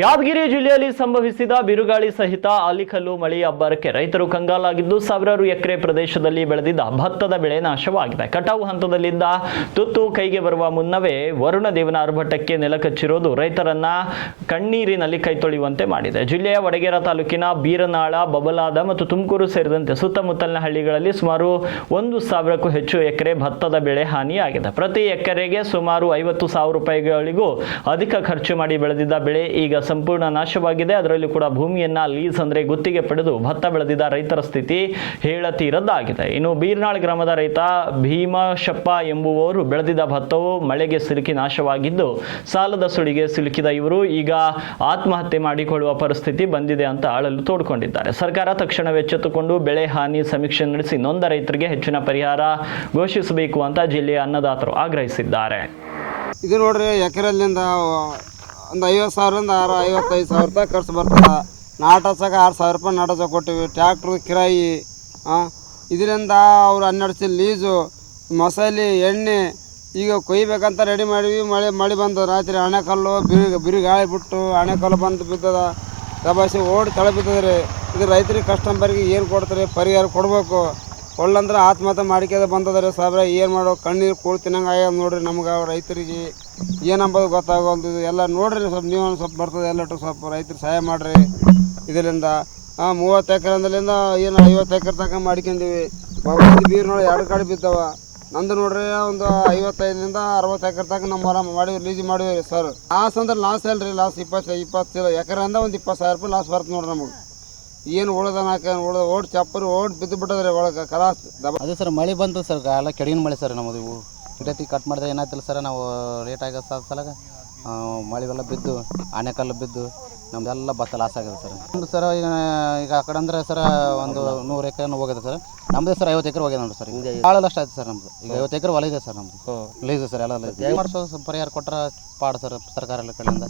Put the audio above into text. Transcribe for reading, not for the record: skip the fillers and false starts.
ಯಾದಗಿರಿ ಜಿಲ್ಲೆಯಲ್ಲಿ ಸಂಭವಿಸಿದ ಬಿರುಗಾಳಿ ಸಹಿತ ಆಲಿಕಲ್ಲು ಮಳೆಯ ಅಬ್ಬರಕ್ಕೆ ರೈತರು ಕಂಗಾಲಾಗಿದ್ದು ಸಾವಿರಾರು ಎಕರೆ ಪ್ರದೇಶದಲ್ಲಿ ಬೆಳೆದಿದ್ದ ಭತ್ತದ ಬೆಳೆ ನಾಶವಾಗಿದೆ. ಕಟಾವು ಹಂತದಲ್ಲಿದ್ದ ತುತ್ತು ಕೈಗೆ ಬರುವ ಮುನ್ನವೇ ವರುಣ ದೇವನ ಆರ್ಭಟಕ್ಕೆ ನೆಲಕಚ್ಚಿರೋದು ರೈತರನ್ನ ಕಣ್ಣೀರಿನಲ್ಲಿ ಕೈತೊಳೆಯುವಂತೆ ಮಾಡಿದೆ. ಜಿಲ್ಲೆಯ ವಡಗೇರ ತಾಲೂಕಿನ ಬೀರನಾಳ, ಬಬಲಾದ ಮತ್ತು ತುಮಕೂರು ಸೇರಿದಂತೆ ಸುತ್ತಮುತ್ತಲಿನ ಹಳ್ಳಿಗಳಲ್ಲಿ ಸುಮಾರು 1,000ಕ್ಕೂ ಹೆಚ್ಚು ಎಕರೆ ಭತ್ತದ ಬೆಳೆ ಹಾನಿಯಾಗಿದೆ. ಪ್ರತಿ ಎಕರೆಗೆ ಸುಮಾರು 50,000 ರೂಪಾಯಿಗಳಿಗೂ ಅಧಿಕ ಖರ್ಚು ಮಾಡಿ ಬೆಳೆದಿದ್ದ ಬೆಳೆ ಈಗ ಸಂಪೂರ್ಣ ನಾಶವಾಗಿದೆ. ಅದರಲ್ಲೂ ಕೂಡ ಭೂಮಿಯನ್ನ ಲೀಸ್ ಅಂದ್ರೆ ಗುತ್ತಿಗೆ ಪಡೆದು ಭತ್ತ ಬೆಳೆದಿದ್ದ ರೈತರ ಸ್ಥಿತಿ ಹೇಳತೀರದ್ದಾಗಿದೆ. ಇನ್ನು ಬೀರ್ನಾಳ್ ಗ್ರಾಮದ ರೈತ ಭೀಮಶಪ್ಪ ಎಂಬುವವರು ಬೆಳೆದಿದ್ದ ಭತ್ತವು ಮಳೆಗೆ ಸಿಲುಕಿ ನಾಶವಾಗಿದ್ದು ಸಾಲದ ಸುಳಿಗೆ ಸಿಲುಕಿದ ಇವರು ಈಗ ಆತ್ಮಹತ್ಯೆ ಮಾಡಿಕೊಳ್ಳುವ ಪರಿಸ್ಥಿತಿ ಬಂದಿದೆ ಅಂತ ಅಳಲು ತೋಡ್ಕೊಂಡಿದ್ದಾರೆ. ಸರ್ಕಾರ ತಕ್ಷಣ ಎಚ್ಚೆತ್ತುಕೊಂಡು ಬೆಳೆ ಹಾನಿ ಸಮೀಕ್ಷೆ ನಡೆಸಿ ನೊಂದ ರೈತರಿಗೆ ಹೆಚ್ಚಿನ ಪರಿಹಾರ ಘೋಷಿಸಬೇಕು ಅಂತ ಜಿಲ್ಲೆಯ ಅನ್ನದಾತರು ಆಗ್ರಹಿಸಿದ್ದಾರೆ. ಇದು ನೋಡ್ರಿ, ಎಕರೆಲ್ಲಿಂದ ಒಂದು 50,000ರಿಂದ 55,000 ರೂಪಾಯಿ ಖರ್ಚು ಬರ್ತದೆ. ನಾಟಸಕ್ಕೆ 6,000 ರೂಪಾಯಿ ನಾಟಸ ಕೊಟ್ಟಿವಿ. ಟ್ಯಾಕ್ಟ್ರು ಕಿರಾಯಿ, ಇದರಿಂದ ಅವ್ರು 12 ಚೀಲ ಲೀಸು, ಮಸಾಲೆ, ಎಣ್ಣೆ ಈಗ ಕೊಯ್ಬೇಕಂತ ರೆಡಿ ಮಾಡಿವಿ. ಮಳೆ ಬಂದು ರಾತ್ರಿ ಅಣೆಕಲ್ಲು ಬಿರುಗಾಳಿ ಬಿಟ್ಟು ಅಣೆಕಲ್ಲು ಬಂದು ಬಿದ್ದದ. ದಬಾಸಿ ಓಡಿ ತಳ ಬಿದ್ದದ್ರಿ. ಇದು ರೈತರಿಗೆ ಕಸ್ಟಮರ್ಗೆ ಏನು ಕೊಡ್ತಾರೆ, ಪರಿಹಾರ ಕೊಡಬೇಕು. ಕೊಳ್ಳಂದ್ರೆ ಆತ್ಮಹತ್ಯೆ ಮಾಡಿಕೆದ ಬಂದದ್ರಿ. ಸಾಬ್ರ ಏನು ಮಾಡೋ, ಕಣ್ಣೀರು ಕೂಳು ತಿನ್ನಂಗೆ ಆಗ್ಯದ ನೋಡ್ರಿ. ನಮ್ಗೆ ರೈತರಿಗೆ ಏನಂಬೋದು ಗೊತ್ತಾಗೋದು. ಎಲ್ಲ ನೋಡ್ರಿ, ಸ್ವಲ್ಪ ನೀವು ಸ್ವಲ್ಪ ಬರ್ತದೆ ಎಲ್ಲಟ್ಟು ಸ್ವಲ್ಪ ರೈತರಿಗೆ ಸಹಾಯ ಮಾಡಿರಿ. ಇದರಿಂದ 30 ಎಕರೆಂದಲಿಂದ ಏನು 50 ಎಕರೆ ತನಕ ಮಾಡ್ಕೊಂಡಿವಿ. ಬೀರ್ ನೋಡಿ 2 ಕಡೆ ಬಿದ್ದಾವ. ನಂದು ನೋಡ್ರಿ ಒಂದು 55ರಿಂದ 60 ಎಕರೆ ತನಕ ನಮ್ಮ ಹೊಲ ಮಾಡಿವಿ, ಲೀಜ್ ಮಾಡಿವಿ ಸರ್. ಲಾಸ್ ಅಂದ್ರೆ ಲಾಸ್ ಅಲ್ರಿ, ಲಾಸ್ 20 ಎಕರೆಯಿಂದ ಒಂದು 20,000 ರೂಪಾಯಿ ಲಾಸ್ ಬರ್ತದೆ ನೋಡ್ರಿ ನಮಗೆ. ಏನು ಓಡ್ ಚಪ್ಪರಿ ಓಡ್ ಬಿದ್ದು ಬಿಟ್ಟದ್ರಿ ಒಳಗೆ ಕಲಾಸ್. ಅದೇ ಸರ್, ಮಳೆ ಬಂತು ಸರ್, ಎಲ್ಲ ಕೆಡಗಿನ ಮಳೆ ಸರ್. ನಮ್ಮದು ಇವು ಗಿಡತಿ ಕಟ್ ಮಾಡಿದ್ರೆ ಏನಾಯ್ತಿಲ್ಲ ಸರ್, ನಾವು ಲೇಟ್ ಆಗೋ ಸಲಗ ಮಳೆವೆಲ್ಲ ಬಿದ್ದು ಆನೆಕಲ್ಲು ಬಿದ್ದು ನಮ್ದೆಲ್ಲ ಭತ್ತ ಲಾಸ್ ಆಗಿದೆ ಸರ್. ನಮ್ದು ಸರ್ ಈಗ ಆ ಕಡೆ ಅಂದ್ರೆ ಸರ್ ಒಂದು 100 ಎಕರೆ ಹೋಗಿದೆ ಸರ್. ನಮ್ಮದೇ ಸರ್ 50 ಎಕರೆ ಹೋಗಿದೆ ನೋಡ್ರಿ ಸರ್. ಹಿಂಗೆ ಭಾಳ ಅಷ್ಟು ಆಯ್ತು ಸರ್ ನಮ್ಮದು. ಈಗ 50 ಎಕರೆ ಹೊಲ ಇದೆ ಸರ್ ನಮ್ಮದು. ಲೀಸ್ ಸರ್, ಎಲ್ಲ ಲೀಸ್ ಮಾಡಿಸೋ ಪರಿಹಾರ ಕೊಟ್ಟರೆ ಪಾಡು ಸರ್ ಸರ್ಕಾರ ಎಲ್ಲ ಕಡೆಯಿಂದ.